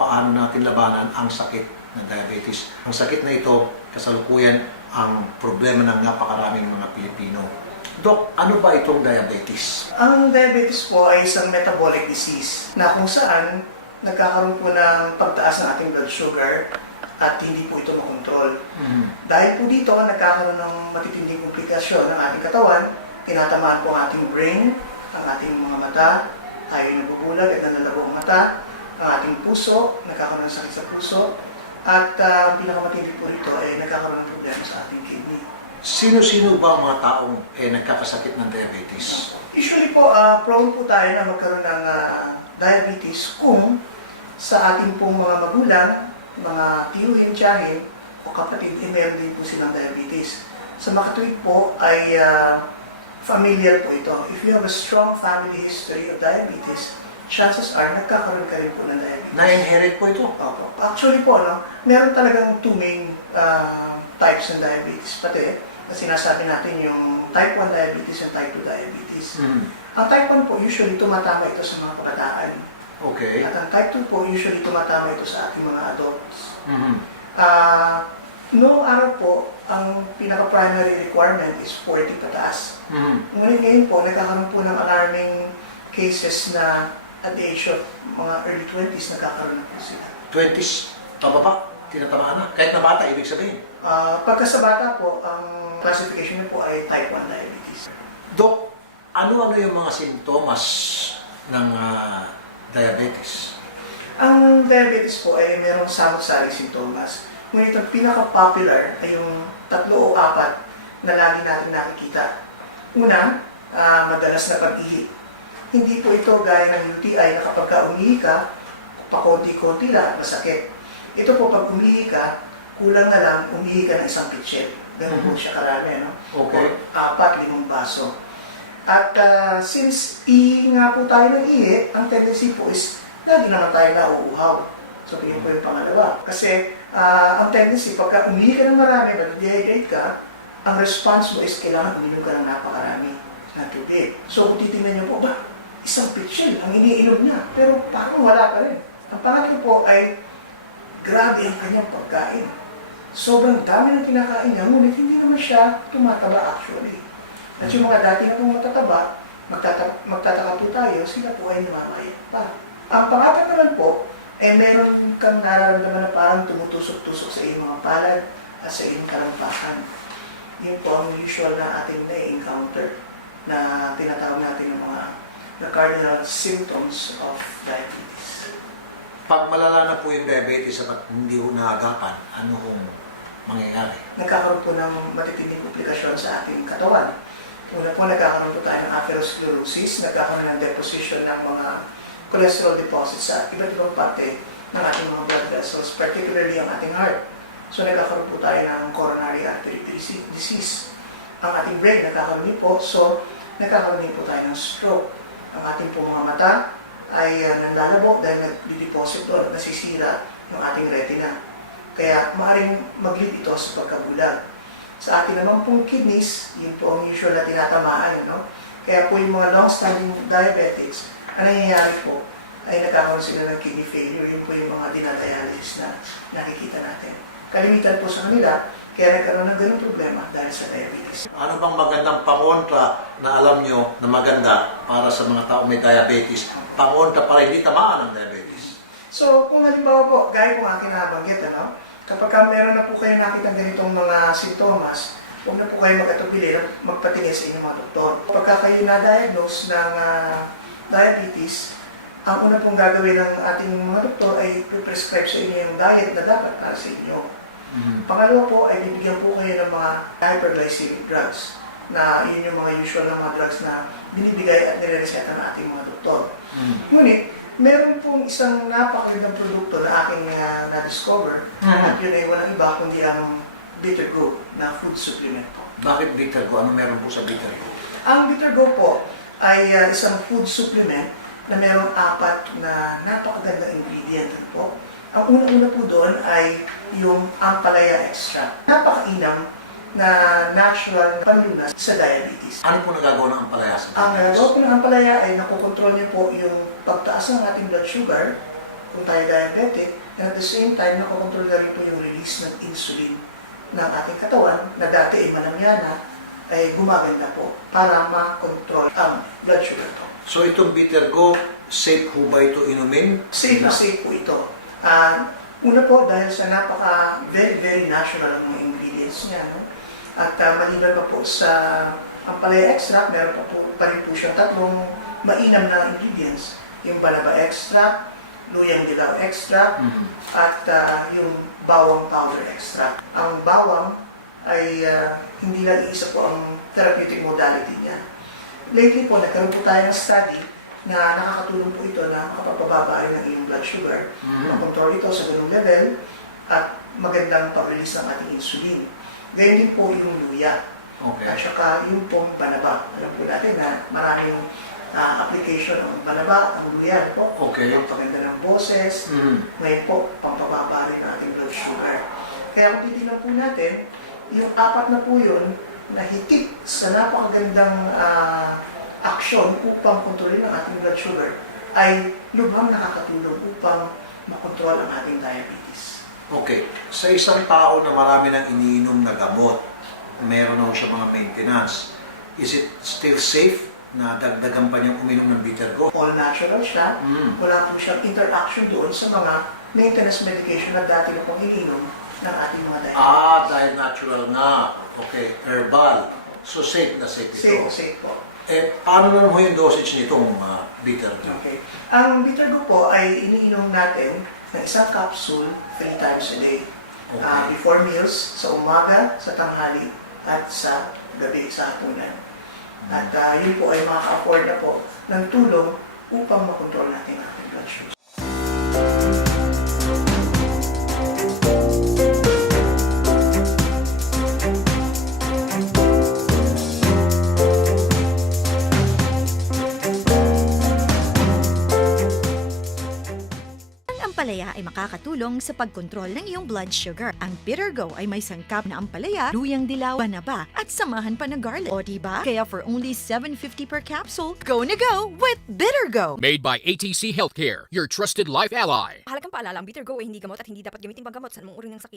Paano natin labanan ang sakit ng diabetes? Ang sakit na ito, kasalukuyan ang problema ng napakaraming mga Pilipino. Dok, ano ba itong diabetes? Ang diabetes po ay isang metabolic disease na kung saan nagkakaroon po ng pagtaas ng ating blood sugar at hindi po ito makontrol. Dahil po dito, nagkakaroon ng matitinding komplikasyon ng ating katawan, tinatamaan po ang ating brain, ang ating mga mata, tayo nabubulag at nanlalabo ang mata, ang ating puso, nagkakaroon ng sakit sa puso, at ang pinakamatindi po ito ay nagkakaroon ng problema sa ating kidney. Sino-sino ba ang mga taong nagkakasakit ng diabetes? Usually po, prone po tayo na magkaroon ng diabetes kung sa ating pong mga magulang, mga tiyuhin, tiyahin, o kapatid, meron din po silang diabetes. Sa makatuwid po ay familiar po ito. If you have a strong family history of diabetes, chances are nagkakaroon ka rin po ng diabetes. Na-inherit po ito? Opo. Actually po, meron talagang two main types ng diabetes. Pati, na sinasabi natin yung type 1 diabetes and type 2 diabetes. Ang type 1 po, usually tumatama ito sa mga pagkataan. Okay. At ang type 2 po, usually tumatama ito sa ating mga adults. Noong araw po, ang pinaka-primary requirement is 40 pataas. Ngunit ngayon po, nagkakaroon po ng alarming cases na at the age of mga early 20s, nagkakaroon na po sila. 20s, pababa, tinatamaan na. Kahit na bata, ibig sabihin. Pagka sa bata po, ang classification niyo po ay type 1 diabetes. Dok, ano-ano yung mga sintomas ng diabetes? Ang diabetes po ay mayroong samot-saring sintomas. Ngunit ang pinaka-popular ay yung 3 o 4 na lagi natin nakikita. Una, madalas na pag-ihi. Hindi po ito gaya ng UTI na kapag ka umihi ka, pakonti-konti lang at masakit. Ito po pag umihi ka, kulang na lang umihi ka ng isang pitsil. Ganun po siya karami, no? Okay. O 4-5 baso. At since ihi nga po tayo ng ihi, ang tendency po is lagi naman tayo nauuhaw. So, yun po yung pangalawa. Kasi ang tendency, pagka umihi ka ng marami, dehydrate ka, ang response mo is kailangan uminom ka ng napakarami na tubig. So, kung titingnan niyo po, isang pitsil ang iniinom niya, pero parang wala pa rin. Ang pangatlo po ay grabe ang kanyang pagkain. Sobrang dami ng kinakain niya, ngunit hindi naman siya tumataba actually. At yung mga dati na pong matataba, magtataka po tayo, sila po ay namamayat pa. Ang pangapat naman po, meron kang nararamdaman na parang tumutusok-tusok sa iyong mga palad at sa iyong kalampakan. Yun po ang usual na ating na-encounter na tinatawag natin ng mga the cardinal symptoms of diabetes. Pag malala na po yung diabetes at hindi ho naagapan, ano hong mangyayari? Nagkakaroon po ng matitinding komplikasyon sa ating katawan. Una po, nagkakaroon po tayo ng atherosclerosis, nagkakaroon ng deposition ng mga cholesterol deposits sa iba't ibang parte ng ating mga blood vessels, particularly ang ating heart. So, nagkakaroon po tayo ng coronary artery disease. Ang ating brain nagkakaroon din po, so nagkakaroon din po tayo ng stroke. Ang ating po mga mata ay nanlalabo dahil nag-deposit doon, nasisira ng ating retina. Kaya maaaring mag-lead ito sa pagkabulag. Sa ating naman pong kidneys, yun po ang usual na tinatamaan. No? Kaya po yung mga long-standing diabetics, ang nangyayari po ay nagkakaroon sila ng kidney failure. Yun po yung mga dinadialysis na nakikita natin. Kalimitan po sa kanila, kaya nagkaroon ng ganung problema dahil sa diabetes. Ano bang magandang pangontra na alam nyo na maganda para sa mga tao may diabetes? Pangontra para hindi tamaan ng diabetes. So, kung halimbawa po, gaya po aking nabanggit, kapag meron na po kayo nakitang ganitong mga sintomas, huwag na po kayo mag-atubili na magpatingin sa inyong mga doktor. Pagka kayo na-diagnose ng diabetes, ang una pong gagawin ng ating mga doktor ay prescribe sa inyo yung diet na dapat para sa inyo. Pangalawa po ay bibigyan po kayo ng mga hyperglycemic drugs na yun yung mga usual na mga drugs na binibigay at nirereseta ng ating mga doktor. Ngunit, meron pong isang napakagandang produkto na aking na-discover at yun ay walang iba kundi ang Bitter Go na food supplement po. Bakit Bitter Go? Ano meron po sa Bitter Go? Ang Bitter Go po ay isang food supplement na merong 4 na napakagandang ingredient po. Ang unang-una po doon ay yung ampalaya extract. Napakainam na natural panlunas sa diabetes. Ano po nagagawa ng ampalaya sa Ang diabetes? nagagawa po ng ampalaya ay nakokontrol niyo po yung pagtaas ng ating blood sugar kung tayo diabetic, and at the same time, nakokontrol na rin po yung release ng insulin ng ating katawan na dati ay manamyana, ay gumaganda po para ma-control ang blood sugar po. So itong bitter go, safe ho ba ito inumin? Safe na safe po ito. Una po dahil sa very natural ang mga ingredients niya. No? At maliban pa po sa ampalaya extract, meron pa rin po siyang tatlong mainam na ingredients. Yung banaba extract, luyang dilaw extract, at yung bawang powder extract. Ang bawang ay hindi lang isa po ang therapeutic modality niya. Lately po, nagkaroon po tayo ng study na nakakatulong po ito na makapagpababa ng iyong blood sugar. Makontrol ito sa ganung level at magandang pag-release ng ating insulin. Ganyan din po yung luya. Okay. At saka yung pong banaba. Alam po natin na maraming application ng banaba, ang luya po. Okay. Ang paganda ng boses. Ngayon po, pampababa rin ng ating blood sugar. Kaya kung titignan po natin, yung apat na po yun, na higit sa napakagandang aksyon upang kontrolin ang ating blood sugar, ay lubhang nakakatulong upang makontrol ang ating diabetes. Okay. Sa isang tao na marami nang iniinom na gamot, meron na siya mga maintenance, is it still safe na dagdagan pa niyang uminom ng bitter go? All natural siya, wala po siyang interaction doon sa mga maintenance medication na dati na pong ininom ng ating mga diabetes. Dahil natural nga. Okay. Herbal. So safe na safe ito. Safe po. Paano naman ho yung dosage nitong bitter go? Okay. Ang bitter go po ay iniinom natin ng isang capsule 3 times a day. Okay. Before meals, sa umaga, sa tanghali, at sa gabi, sa hapunan. At yun po ay maka-afford na po ng tulong upang makontrol natin ang ating blood sugar. Ang ampalaya ay makakatulong sa pagkontrol ng iyong blood sugar. Ang Bitter Go ay may sangkap na ampalaya, luyang dilaw, banaba, at samahan pa ng garlic. O diba? Kaya for only $7.50 per capsule, go na go with Bitter Go! Made by ATC Healthcare, your trusted life ally. Mahalagang paalala, ang Bitter Go ay hindi gamot at hindi dapat gamitin panggamot sa anumang uri ng sakit.